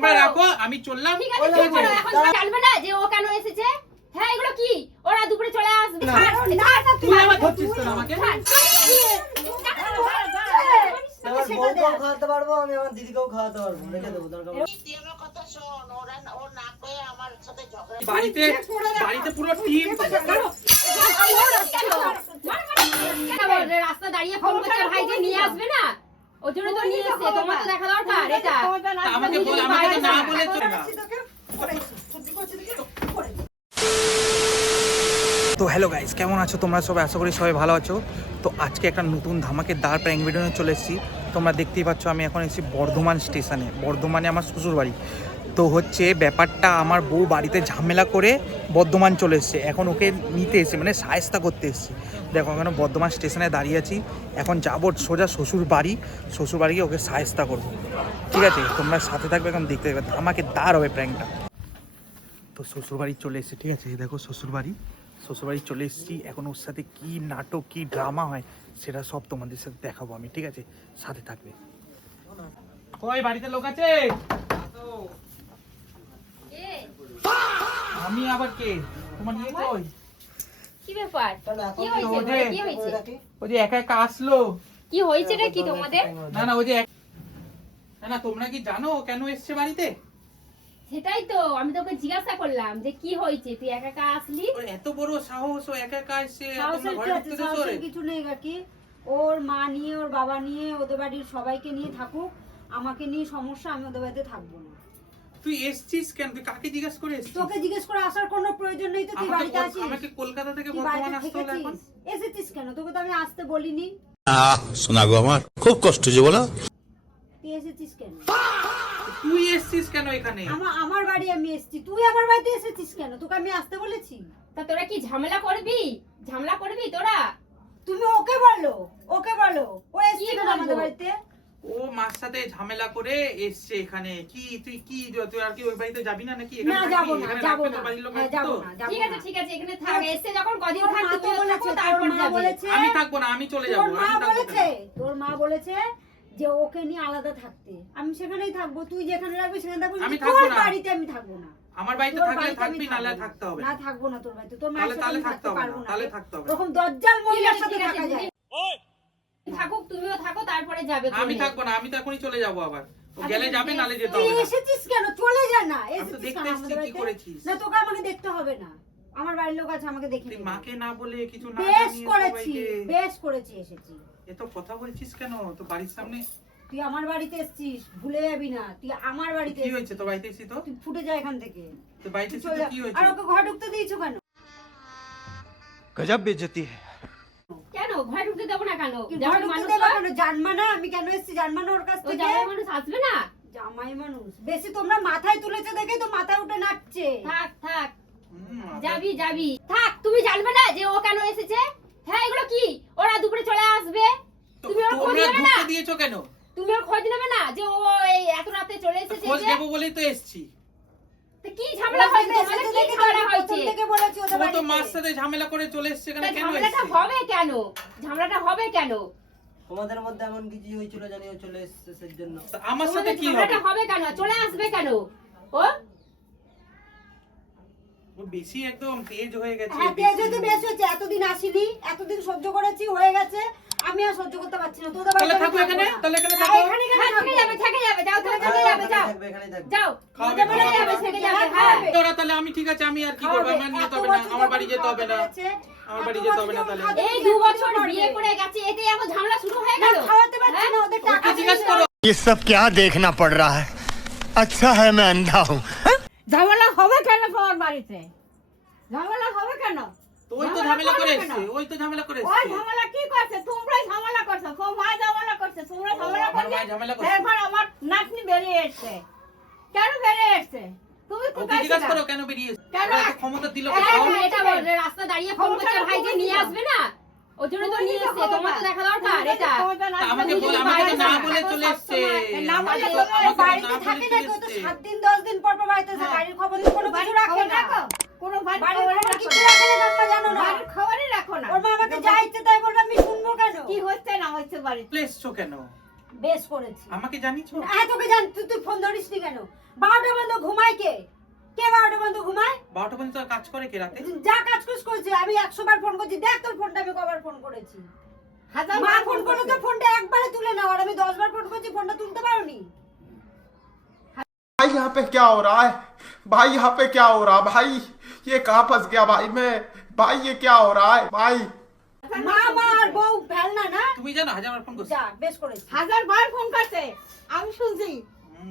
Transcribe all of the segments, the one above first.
তোমরা রাখো, আমি চললাম। ঠিক আছে, এখন জানবে না যে ও কেন এসেছে। হ্যাঁ, এগুলো কি? ওরা দুপুরে চলে আসবে। তুই আমার ধরছিস তো আমাকে। আমার বউকেও খাওয়াতে পারবো, আমি আমার দিদিকেও খাওয়াতে পারবো, রেখে দেবো দরকার পড়লে। বাড়িতে পুরো টিম। রাস্তা দাঁড়িয়ে ফোন করছে ভাইকে নিয়ে আসবে না, ওর জন্য তো নিয়ে এসেছে। তোমার তো দেখা দরকার এটা। আমাকে বল, আমাকে না বলে চলে না। তো হ্যালো গাইস, কেমন আছো তোমরা সবাই? আশা করি সবাই ভালো আছো। তো আজকে একটা নতুন ধামাকেদার প্র্যাঙ্ক ভিডিও নিয়ে চলে এসেছি। তোমরা দেখতেই পাচ্ছ আমি এখন এসেছি বর্ধমান স্টেশনে। বর্ধমানে আমার শ্বশুর বাড়ি। তো হচ্ছে ব্যাপারটা, আমার বউ বাড়িতে ঝামেলা করে বর্ধমান চলে এসছে। এখন ওকে নিতে এসে মানে সায়স্তা করতে এসেছি। দেখো এখন বর্ধমান স্টেশনে দাঁড়িয়ে আছি। এখন যাবো সোজা শ্বশুর বাড়ি গিয়ে ওকে সায়স্তা করবো। ঠিক আছে, তোমরা সাথে থাকবে, এখন দেখতে থাকবে। আমাকে দাঁড় হবে প্র্যাঙ্কটা। তো শ্বশুরবাড়ি চলে এসেছে, ঠিক আছে। এই দেখো শ্বশুরবাড়ি চলে এসেছি। এখন ওর সাথে কি নাটক কি ড্রামা হয় সেটা সব তোমাদের সাথে দেখাবো আমি, ঠিক আছে, সাথে থাকবে। কই বাড়িতে লোক আছে? আমি আবার কে? তোমার নিয়ে কই? কি ব্যাপার? কি হয়েছে? কি হয়েছে? ওই যে একা একা আসলো। কি হয়েছে রে কি তোমাদের? না ওই যে না তোমরা কি জানো কেন এসছে বাড়িতে? সেটাই তো আমি তোকে জিজ্ঞাসা করলাম যে কি হয়েছে, তুই একা একা আসলি। ওর এত বড় সাহস, ও একা একা এসে তোমরা ঘরে ঢুকতে দিছো? সাহসের কিছু নেই কাকি। ওর মা নিয়ে, ওর বাবা নিয়ে, ওদের বাড়ির সবাইকে নিয়ে থাকুক, আমাকে নিয়ে সমস্যা, আমি ওদের বাড়িতে থাকবো না। তুই এসছিস কেন? তুই কাকে জিজ্ঞেস করে এসছিস? তোকে জিজ্ঞেস করে আসার কোনো প্রয়োজন নেই তো, তুই বাড়িতে আছিস। আমাকে কলকাতা থেকে তুই বর্ধমান বাড়িতে আসতে হলো এখন। এসেছিস কেন? তোকে তো আমি আসতে বলিনি। শোনা গো, আমার খুব কষ্ট যে বলো। তুই এসেছিস কেন? তুই এসছিস কেন এখানে? আমার বাড়ি আমি এসেছি, তুই আমার বাড়িতে এসেছিস কেন? তোকে আমি আসতে বলেছি? তা তোরা কি ঝামেলা করবি তোরা? তুমি ওকে বলো ও এসেছে কেন আমাদের বাড়িতে? ও মার সাথে ঝামেলা করে এসছে এখানে। কি তুই আর কি ওই বাড়িতে যাবি না নাকি? না যাবো না, যাবো না, যাবো না। ঠিক আছে এখানে থাক। এসে যখন কদিন থাকবি তুই বলেছে, তারপর যাবি। আমি থাকবো না, আমি চলে যাবো। তোর মা বলেছে যে ওকে নিয়ে আলাদা থাকতে, আমি সেখানেই থাকবো। তুই যেখানে রাখবি সেখানে থাকবো। আমি থাকবো না, বাড়িতে আমি থাকবো না। আমার বাড়িতে থাকলে থাকবি, নালে থাকতে হবে না। থাকবো না তোর বাড়িতে, তোর মায়ের সাথে থাকতে পারবো না। তাহলে থাকতে হবে। এরকম দজ্জাল মহিলার সাথে থাকা যায়? থাকুক, তুমিও থাকো, তারপরে যাবে। আমি থাকবো না, আমি তো এখনই চলে যাবো। আবার ও গেলে যাবে, নালে যেতে তুই হবে না। এসেছিস কেন? চলে যা না। আমি তো এসেছিস দেখতে কেন এসেছি আমাদের কি বাড়িতে? করেছিস। না তোকে আমাকে দেখতে হবে না, আমার বাড়ির লোক আছে, আমাকে দেখে তুই নেবে। মাকে না বলে কিছু না বেশ করেছি এসেছি। এত কথা বলছিস কেন? তো বাড়ির সামনে তুই আমার বাড়িতে এসেছিস, ভুলে যাবি না। তুই আমার বাড়িতে কি হয়েছে? তো বাড়িতে এসেছি তো তুই ফুটে যা এখান থেকে। তো বাড়িতে এসেছি তো কি হয়েছে? আর ওকে ঘরে ঢুকতে দিয়েছো কেন? গজব বেইজ্জতি है। কেন ঘরে ঢুকতে দেবো না কেন? ঘরে ঢুকতে দেবো কেন? জানবা না আমি কেন এসেছি? জানবা না ওর কাছ ওই থেকে? জামাই মানুষ আসবে না? জামাই মানুষ বেশি তোমরা মাথায় তুলেছে দেখেই তো মাথায় উঠে নাচছে। থাক যাবি থাক। তুমি জানবে না যে ও কেন এসেছে? হ্যাঁ, এগুলো কি? ওরা দুপুরে চলে আসবে। তুমি ওর খোঁজ নেবে না? ঢুকতে দিয়েছো কেন? তুমি ওর খোঁজ নেবে না যে ও এই এত রাতে চলে এসেছে? খোঁজ নেব বলেই তো এসেছি। তো কি ঝামেলা হয়েছে? তোমাদের কি ঝামেলা হয়েছে? থেকে বলেছি ওদের ও তো বাড়িতে। মার সাথে ঝামেলা করে চলে এসেছে এখানে। কেন ঝামেলাটা এসেছে? হবে কেন? তোমাদের মধ্যে এমন কিছু হয়েছিল জানি ও চলে এসেছে সেই জন্য। আমার সাথে তোমাদের কি হবে? ঝামেলাটা হবে কেন? চলে আসবে কেন? ও ও বেশি একদম তেজ হয়ে গেছে। হ্যাঁ, তেজ হতে বেশ হয়েছে। এতদিন আসিনি, এতদিন সহ্য করেছি, হয়ে গেছে। আমি আর সহ্য করতে পারছি না। তোদের তাহলে বাড়িতে থাকো এখানে, তাহলে এখানে হ্যাঁ, থাকো। এখানে কেন হ্যাঁ, থাকবো? থেকে যাবে যাও, তুমি থেকে যাবে যাও এখানেই থাকবে। যাও। খাওয়াবে, থেকে যাবে, থেকে যাবে। হ্যাঁ, তোরা তাহলে আমি ঠিক আছে, আমি আর কি করব? আমার নিয়ে যেতে হবে না, আমার বাড়ি যেতে হবে না, আমার বাড়ি যেতে হবে না। তাহলে এই 2 বছর বিয়ে করে গেছে, এতে এখন ঝামেলা শুরু হয়ে গেল। খাওয়াতে পারছি না, ওদের টাকা ওকে জিজ্ঞাসা করো। ये सब क्या देखना पड़ रहा है? अच्छा है मैं अंधा हूँ। ঝামেলা হবে কেন তোমার বাড়িতে? ঝামেলা হবে কেন? তো ওই তো ঝামেলা করে এসেছে, ওই তো ঝামেলা করে ওই এসেছে। ঝামেলা কি করছে? তোমরাই ঝামেলা করছো, তোর মা ঝামেলা করছে, তোমরা ঝামেলা আমার করছো। মা ঝামেলা করছে। এবার আমার নাতনি বেরিয়ে এসছে। কেন বেরিয়ে এসছে? তুমি ওকে কোথায় জিজ্ঞাসা ছিলা? করো কেন বেরিয়ে এসেছে? কেন? এত ক্ষমতা দিল এই কোথাও? মেয়েটা বলে রাস্তা দাঁড়িয়ে ফোন করছে ভাইকে নিয়ে আসবে না, ওর জন্য তো নিয়ে এসেছে। তোমার তো দেখা দরকার এটা। তা আমাকে বল, আমাকে না বলে চলে এসেছে। না বলে আমাকে তোমার আমাকে বাড়িতে না থাকে বলে না, চলে কেউ তো এসেছে। 7 দিন 10 দিন পর পর বাড়িতে আসে। বাড়ির খবর তো কোনো কিছু রাখে না। কোনো বাড়ির বাড়ির খবর খবর কিছু রাখে না, তোমরা জানো না। বাড়ির খবরই রাখো না। ওর মা আমাকে যা ইচ্ছে তাই বলবে, আমি শুনবো কেন? কি হচ্ছে না হচ্ছে বাড়িতে? চলে এসছো কেন? বেশ করেছি। আমাকে জানিছো? হ্যাঁ তোকে জান, তুই ফোন ধরিস নি কেন? 12টা বন্ধ ঘুমায় কে? কে 12টা বন্ধ ঘুমায়? 12টা পর্যন্ত আর কাজ করে কে রাতে? যা কাজ করেছে আমি 100 বার ফোন করছি, দেখ তোর ফোনটা আমি কবার ফোন করেছি। মা ফোন করলে তো ফোনটা একবারে তুলে নাও, আর আমি 10 বার ফোন করছি ফোনটা তুলতে পারোনি। भाई यहाँ पे क्या हो रहा है? भाई यहाँ पे क्या हो रहा है? भाई ये कहाँ फंस गया भाई मैं? भाई ये क्या हो रहा है भाई? মা আর বউ ফেলনা না। তুমি জানো 1000বার ফোন করছো? যা বেশ করেছি। 1000 বার ফোন করছে, আমি শুনছি।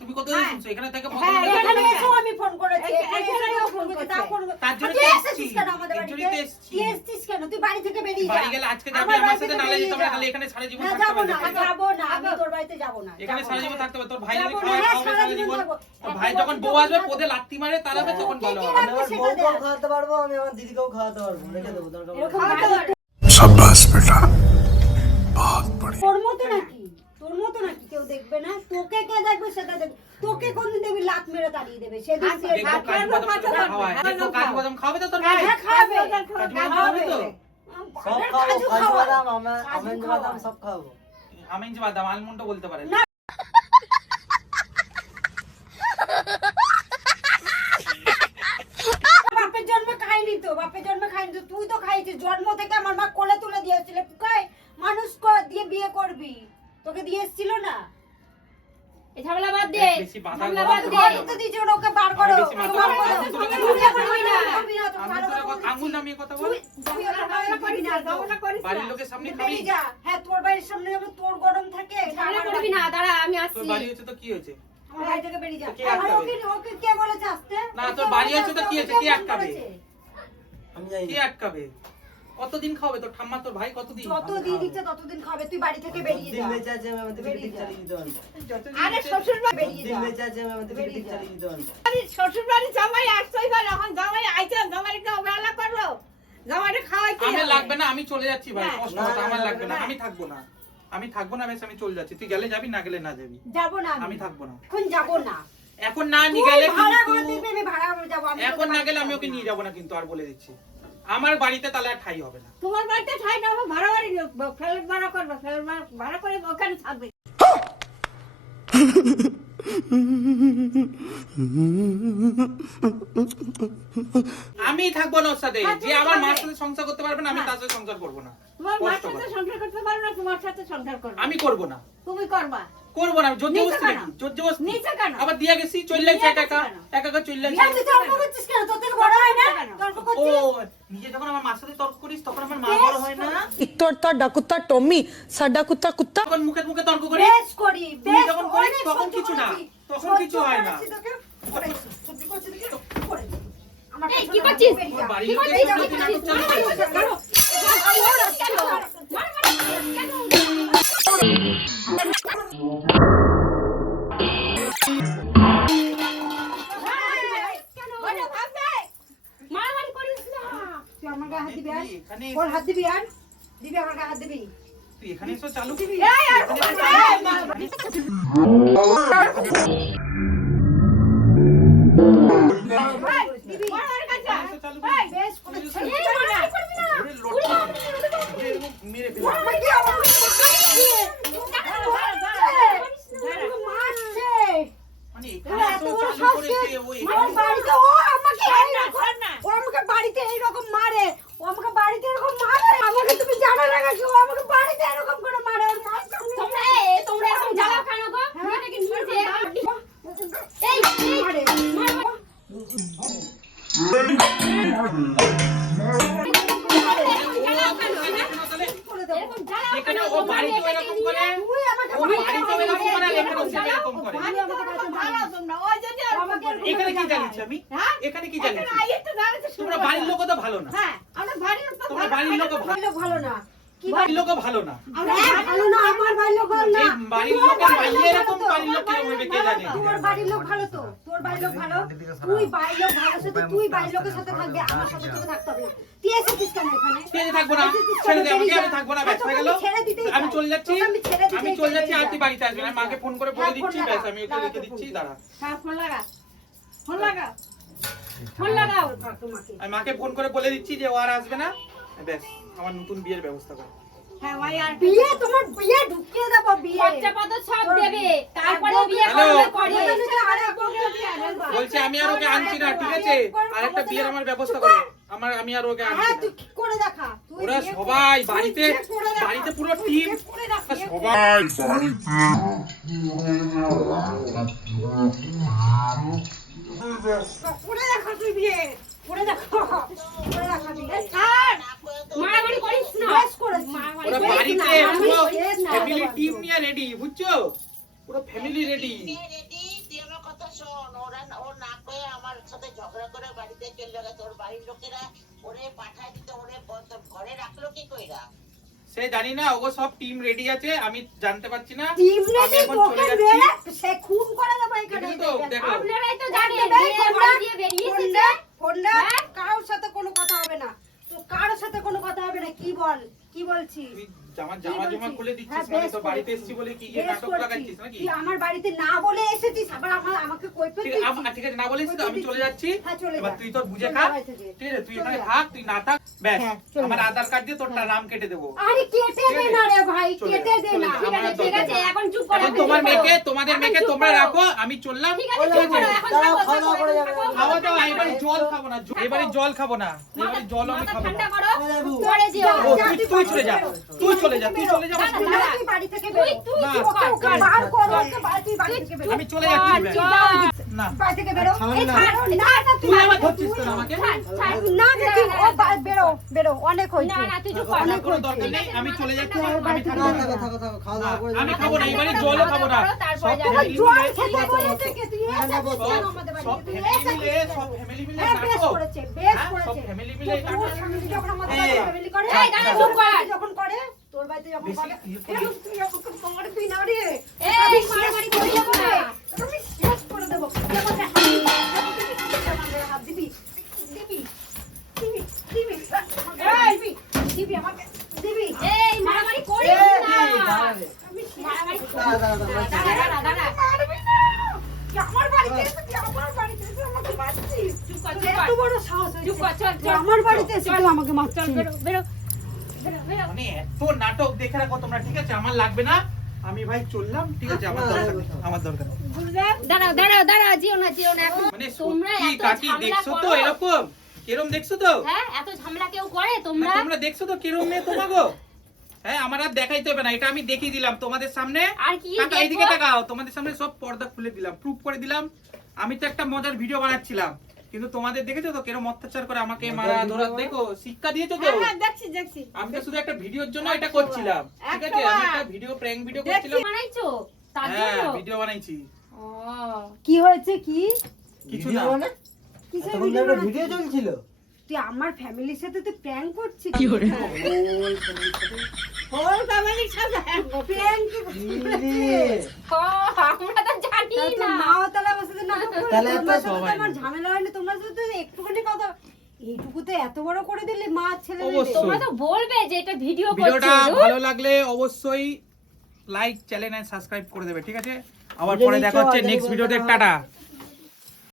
তুমি কত দিন শুনছো? এখানে থেকে হ্যাঁ, এখানে এসো আমি ফোন করেছি, এখানেও ফোন করছি, তাও ফোন তার জন্য তুই তো এসেছিস এসেছি। কেন আমাদের এর জন্যই তো বাড়িতে? এসেছি। তুই এসেছিস কেন? তুই বাড়ি থেকে বেরিয়ে যা। বাড়ি গেলে আজকে যাবি আমার আমার বাড়ি সাথে, থেকে নালে বেরিয়ে যেতে হবে, যা। খালি এখানে সারা জীবন না থাকতে যাবো হবে। না, যাবো না, আমি তোর বাড়িতে যাবো না। এখানে যাবো সারা না। জীবন থাকতে হবে, তোর ভাই যাবো যদি না, খাওয়া হ্যাঁ, খাওয়াবে সারা সারা জীবন জীবন। থাকবো। তোর ভাই যখন বউ আসবে পোদে লাত্তি মারে তারাবে তখন ভালো হবে। আমি আমার বউকেও খাওয়াতে পারবো, আমি আমার দিদিকেও খাওয়াতে পারবো, রেখে দেবো দরকার পড়লে। এরকম বাড়ি शाबाश बेटा बहुत बढ़िया। তোর মতো নাকি? তোর মতো নাকি কেউ দেখবে না? তোকে কে দেখবে সেটা দেখবে। তোকে কোনদিন দেখবি লাত মেরে তাড়িয়ে দেবে, সেদিন সে দেখবো কাজু বাদাম তোকে খাওয়ায়। দেখবো কাজু বাদাম খাওয়াবে তো তোর ভাই? হ্যাঁ, খাবে। কাজু বাদাম খাওয়াবে তো? সব খাবো, কাজু কাজু খাওয়া। বাদাম, কাজু আমন্ড খাওয়া। বাদাম সব খাবো। আমেঞ্জ বাদাম, আলমন্ডও বলতে পারে না। বাপের জন্মে খাইনি তো, বাপের জন্মে খাইনি তো, তুই তো খাইছিস। জন্ম থেকে আমার মা কোলে তুলে দিয়েছিল, কই মানুষ দিয়ে বিয়ে করবি, তোকে দিয়ে এসেছিল না? এই ঝামেলা বাদ দে, বেশি বাধা ঝামেলা করো বাদ না। দে। ঘর তো দিয়েছে, ওকে বার করো। বেশি মাথা বার গরম করো। করো। তুই তুমি বিয়ে করবি না, করবি না, তোকে আমি ভালো তোর করে বলছি। আঙুল নামিয়ে কথা বল। তুই ওকে ঝামেলা করিস না, ঝামেলা করিস না। বাড়ির লোকের সামনে খাবি? বেরিয়ে যা। হ্যাঁ, তোর বাড়ির সামনে যাবে, তোর গরম থাকে। ঝামেলা করবি না, দাঁড়া আমি তোর আসছি। বাড়ি হচ্ছে তো কি হয়েছে? আমার বাড়ি থেকে বেরিয়ে যা। তো কে আর আটকাবে? ওকে কে বলেছে আসতে? না, ওকে তোর কে বাড়ি বলেছে আছে তো কি আসতে? হয়েছে? কে ওকে ফোন আটকাবে? করেছে? আমি যাই কে না। আটকাবে? কতদিন খাওয়াবে তোর ঠাম্মা, তোর ভাই কতদিন? যত দিন ইচ্ছে ততদিন খাবে, তুই বাড়ি থেকে বেরিয়ে দিন যা। বেঁচে আছে, আমি আমার দিদিকে বেরিয়ে ঠিক যা। চালিয়ে দিতে পারবো। আরে শ্বশুর বাড়ি, বেরিয়ে দিন যা। বেঁচে আছে, আমি আমার দিদিকে ঠিক বেরিয়ে যা। চালিয়ে দিতে পারবো। শ্বশুর বাড়ি জামাই আসতেই পারে, এখন জামাই আইছে, জামাইকে অবহেলা করবো, জামাইকে খাওয়াইতে আমার হবে। লাগবে না, আমি চলে যাচ্ছি ভাই, হ্যাঁ। কষ্ট না, হতো, না, আমার না, লাগবে না, না। আমি থাকবো না। আমি থাকবো না, বেশ আমি চলে যাচ্ছি। তুই গেলে যাবি, না গেলে না যাবি। যাবো না আমি থাকবো না। এখন যাবো না। এখন না তুই নিয়ে গেলে ভাড়া ঘর কিন্তু- দিবি, আমি ভাড়া ঘরে যাবো। আমি এখন তোকে না গেলে বাড়ি আমি ওকে যাবো নিয়ে না। যাবো না, কিন্তু আর বলে দিচ্ছি আমার বাড়িতে তাহলে আর ঠাই হবে না। তোমার বাড়িতে ঠাই না, আমার ভাড়া বাড়ি নেবো, ফ্ল্যাট ভাড়া করবো, ফ্ল্যাট ভাড়া করে ওখানে থাকবে। আমি থাকবো না ওর সাথে। হ্যাঁ, যে তুমি আমার মার থাকবে। সাথে সংসার করতে পারবে না, আমি তার সাথে সংসার করবো না। তোমার মার কষ্ট সাথে করে। সংসার করতে পারো না, তোমার সাথে সংসার করবো। আমি করবো না, তুমি করবা। করবো না, জোর নিচে জবরদস্তি কেন? নাকি? জোর জবরদস্তি। নিচে কেন? আবার দিয়া গেছি, চলে নিয়ে যাচ্ছে একা গেছি একা, কেন? একা একা চলে বিয়ে যাচ্ছে। তুই তর্ক করছিস কেন? তোর থেকে বড় হয় না? কেন? তর্ক ও করছিস? নিজে যখন আমার মার সাথে তর্ক করিস তখন আমার মা বড় হয় না? ইত্তরতা ডাকুতা টমি সাডা কুত্তা কুত্তা তখন মুখে মুখে তর্ক করিস? বেশ করি, তুই বেশ যখন করিস অনেক তখন সহ্য কিছু না, করেছি। তখন সহ্য কিছু হয় না। করেছি তোকে, করেছি। সহ্য করেছি তোকে, করেছি। আমার এই, পেছনে কি করছিস? বেরিয়ে যা। তোর বাড়ির কি লোকের করছিস? সামনে তুই নাটক চালু করিস? মারামারি করিস না। তুই আমার গায়ে হাত দিবি আর? তুই এখানে ওর হাত দিবি আর? দিবি আমার গায়ে হাত দিবি? তুই এখানে এসো চালু করবি? এই, আর এখানে কোথায় এসো যায়? দিবি? চালু করবি? বেশ করেছি। এই, মারামারি করবি না। ওরে লটকে ওরে এরকম মেরে ফেলবো। আমার কি আমার মারছে। মানে ওরা এখানে এত এসো বড় চালু সাহস করেছে, কে? ও আমার এখানে- বাড়িতে ও আমাকে এইরকম- ও আমাকে বাড়িতে এইরকম মারে। ও আমাকে বাড়িতে এরকম মারে। আমাকে তুমি জানো না নাকি? ও আমাকে বাড়িতে এরকম করে মারে। ওর মার সামনে- তোমরা এরকম জ্বালাও কেন গো? মেয়েটাকে নিয়ে যে এই মারে। করে দেবো। এরকম জ্বালাও এখানে কেন ও গো? বাড়িতে এরকম করে, তুই আমাকে ও বাড়িতে বাড়িতে এরকম এরকম করে, আর মারে। এখানেও সেটা এরকম করে। তুই আমাকে বাড়িতে মারে। ভালো তোমরা, ওই জন্য আর আমাকে এরকম এখানে কি করে জানিস আমি? হ্যাঁ? এখানে কি এখানে জানিস? আইতে দাঁড়াতে শুরু তোমরা করো। বাড়ির লোকও তো ভালো না। হ্যাঁ, আমরা বাড়ির লোক তো তোমরা ভালো বাড়ির খাই না। লোকও ভালো। বাড়ির লোক ভালো না। কি বাড়ির লোকও ভালো না। আমরা ভালো না, আমার বাড়ির লোক ভালো না। এই বাড়ির তোর লোকের বাড়ির বাইরে লোক এরকম ভালো তো। বাড়ির লোক কিরকম হবে কে জানে? তোর বাড়ির লোক ভালো তো, তোর বাড়ির লোক ভালো। তুই বাড়ির লোক ভালো সাথে তুই বাড়ির লোকের সাথে থাকবি, আমার সাথে তোকে থাকতে হবে না। তুই এসেছিস কেন এখানে? ছেড়ে থাকবো না, এসেছিস কেন? ছেড়ে দে আমাকে, বেরিয়ে আমি যা। থাকবো না, হ্যাঁ, ব্যস্ত হয়ে তোকে গেল। আমি ছেড়ে দিতেই আমি চাই। চলে যাচ্ছি, তোকে আমি ছেড়ে দিতেই আমি চলে চাই, যাচ্ছি, আর বেরিয়ে তুই যা। বাড়িতে আসবি না। মাকে ফোন করে বলে হ্যাঁ, দিচ্ছি, ফোন ব্যাস লাগা, আমি ওকে লাগা রেখে তোর দিচ্ছি, ফোন। দাঁড়া। হ্যাঁ, ফোন লাগা, ফোন লাগা। ফোন লাগাও। তোমাকে আমি মাকে ফোন করে বলে দিচ্ছি যে ও আর আসবে না, ব্যাস আমার নতুন বিয়ের ব্যবস্থা কর। হ্যাঁ ভাই আর বিয়ে তোমার বিয়ে ঢুকিয়ে দেবো বিয়ে খরচা পাতি সব দেবে, তারপরে বিয়ে হ্যালো। করবে করে। আরে বউকে বিয়ে দেবো। বলছি আমি আর ওকে আনছি না, ঠিক আছে? আর একটা বিয়ের আমার ব্যবস্থা করো, আমি আর ওকে আনছি হ্যাঁ না। তুই কি করে দেখা তুই ওরা বিয়ে সবাই করে- বাড়িতে তুই বিয়ে করে দেখা। বাড়িতে পুরো টিম বিয়ে করে দেখা। সবাই করে দেখা তুই বিয়ে করে দেখা করে দেখা বিয়ে স্যার, মারামারি করিস না। বেশ করেছিস। মারামারি ওরা করিস বাড়িতে না। পুরো বেশ না। ফ্যামিলি টিম নিয়ে রেডি, বুঝছো? পুরো ফ্যামিলি রেডি। রেডি তুই আমার কথা শোন ওরা ও না কয়ে আমার সাথে ঝগড়া করে বাড়িতে চলে গেছে ওর বাড়ির লোকেরা ওরে পাঠায় দিতে ওরে ঘরে রাখলো কি কইরা সে জানি না, ওগো সব টিম রেডি আছে, আমি জানতে পারছি না। টিম আমি নেই এখন তোকে চলে যাচ্ছি। মেরে সে খুন করে দেবো এখানে দেখলি তো, দেখো। আপনারাই তো জানেন দেখবে, বিয়ে ফোনটা- বাড়ি দিয়ে বেরিয়েছে ফোনটা- যে। ফোনটা হ্যাঁ? কারোর সাথে কোনো কথা হবে না তো কারোর সাথে কোনো কথা হবে না কি বল কি বলছিস তুই জামা কি জমা বলছিস? খুলে দিচ্ছিস হ্যাঁ, মানে বেশ তো বাড়িতে করেছিস। এসেছি বলে কি বেশ নাটক করেছিস। লাগাচ্ছিস নাকি? তুই আমার বাড়িতে না বলে এসেছিস আবার আমাকে কৈফিয়ত ঠিক দিচ্ছিস ঠিক আছে, না বলিস তো, আমি চলে যাচ্ছি। হ্যাঁ, চলে এবার যা। তুই তোর বুঝে চলে খা, যা বাড়ি থেকে। ঠিক আছে? তুই চলে এখানে যা। থাক, তুই না থাক, ব্যাস। হ্যাঁ, চলে আমার যা। আধার কার্ড দিয়ে তোর নাম কেটে দেবো। আরে কেটে দে না রে ভাই চলে কেটে যা, দে চলে না যা। ঠিক আছে, ঠিক আছে, এখন চুপ করো। এখন তোমার মেয়েকে, তোমাদের এখন মেয়েকে চুপ তোমরা করো। রাখো, আমি চললাম। ঠিক আছে, চুপ করো, এখন দাঁড়াও, থাকো, খাওয়া দাওয়া করে যাবে। থাকো, খাওয়া থাকো, দাওয়া থাকো, এবারে থাকো। জল খাবো না, এবারে জল খাবো না, এবারে জল আমি মাথা খাবো ঠান্ডা না। করো, যাবো। পরে যেও। ও, তুই চলে যা, তুই চলে যা, তুই চলে যা। দাঁড়া, তুই দাঁড়া। তুই বাড়ি থেকে তুই বেরো তুই না। চুপ কর, ওকে কর। বার কর ওকে তুই বাড়ি থেকে বেরো আমি চলে যাচ্ছি, ব্যাস। চল। না, বাড়ি থেকে বেরো ছাড় এই না। ছাড় না না তুই আবার ধরছিস কেন আমাকে? না দেখি ও বেরো বেরো অনেক হয়েছে না, না, তুই চুপ কর। আমার কোনো দরকার নেই, আমি চলে যাচ্ছি, আমি থাকবো না, না। থাকো, থাকো, থাকো, খাওয়া দাওয়া করে আমি যাবে। খাবো না, এবারে জলও খাবো না। তারপরে সব যাবে। family জল মিলে- খেতে বলেছে কে তুই এসেছিস কেন আমাদের সব বাড়িতে তুই family মিলে, এসেছিস সব কেন? family মিলে হ্যাঁ বেশ নাটক। করেছে বেশ হ্যাঁ, সব করেছে family মিলে তোর নাটক। family যখন আমাদের এই, বাড়িতে family করে এই, দাঁড়া, তোর চুপ কর। বাড়িতে যখন করে তোর বাড়িতে যখন বেশি করে ইয়ে এই, তুই আমাকে মারবি না রে এই, আমি মারামারি শেষ করে করিস দেবো না। রে। তোকে আমি শেষ করে দেবো আমাকে হাত দিবি দিবি দিবি দিবি দিবি দিবি আমাকে দিবি এই, মারামারি করিস এই, না। দাঁড়া রে। আমি মারামারি দাঁড়া, দাঁড়া, দাঁড়া। দাঁড়া, দাঁড়া, দাঁড়া। মারবি না তুই আমার বাড়িতে এসে তুই আমার বাড়িতে এসে আমাকে মারছিস চুপ কর, তোর চুপ কর। এত বড় সাহস চুপ হয়েছে কর, চল, তুই চল। আমার বাড়িতে এসে তুই আমাকে চল, মারছিস বেরো, বেরো। বেরো, বেরো। মানে এত নাটক দেখে রাখো তোমরা, ঠিক আছে? আমার লাগবে না, আমি ভাই চললাম, ঠিক আছে? আমার দরকার নেই, আমার দরকার নেই। দাঁড়াও, দাঁড়াও, দাঁড়াও, যেও না, যেও না। এখন মানে তোমরা সত্যি এত কাকি, ঝামেলা দেখছো তো করো। এরকম? কিরম দেখছো তো? হ্যাঁ, এত ঝামেলা কেউ করে তোমরা? তোমরা দেখছো তো কিরম মেয়ে তোমাগো? হ্যাঁ, আমার আর দেখাইতে হবে না, এটা আমি দেখিয়ে দিলাম তোমাদের সামনে। আর কি কাকা, দেখবো? এইদিকে তাকাও, তোমাদের সামনে সব পর্দা খুলে দিলাম, প্রুফ করে দিলাম। আমি তো একটা মজার ভিডিও বানাচ্ছিলাম, কিন্তু তোমাদের দেখেছো তো কিরম অত্যাচার করে আমাকে মারা ধরা, দেখো শিক্ষা দিয়েছো তো? হ্যাঁ দেখছি দেখছি আমি তো শুধু একটা ভিডিওর জন্য এটা করছিলাম, ঠিক আছে? আমি একটা ভিডিও প্র্যাঙ্ক ভিডিও করছিলাম। বানাইছো তার হ্যাঁ, জন্য? ভিডিও বানাইছি। ও, কি হয়েছে কি কিছু ভিডিও না। মানে? কিসের এতক্ষণ ভিডিও ধরে বানাচ্ছিস? ভিডিও চলছিল? তুই আমার ফ্যামিলির সাথে তুই প্র্যাঙ্ক করছিস ওর ফ্যামিলির সাথে প্র্যাঙ্ক ইরে, ও, আমরা তো জানি না। মাও তালা বসে না তাহলে তোমার এত সাথে তো আমার ঝামেলা হয়নি তোমরা শুধু একটুখানি কথা এইটুকুতে এত বড় করে দিলে মা ছেলে অবশ্যই। তোমরা তো বলবে যে এটা ভিডিও ভিডিওটা করছো। ভালো লাগলে অবশ্যই লাইক, চ্যানেল এন্ড সাবস্ক্রাইব করে দেবে, ঠিক আছে? আবার ভিডিও পরে দেখা হচ্ছে নিশ্চয়ই নেক্সট আজারি ভিডিওতে। বলতে টাটা। হবে।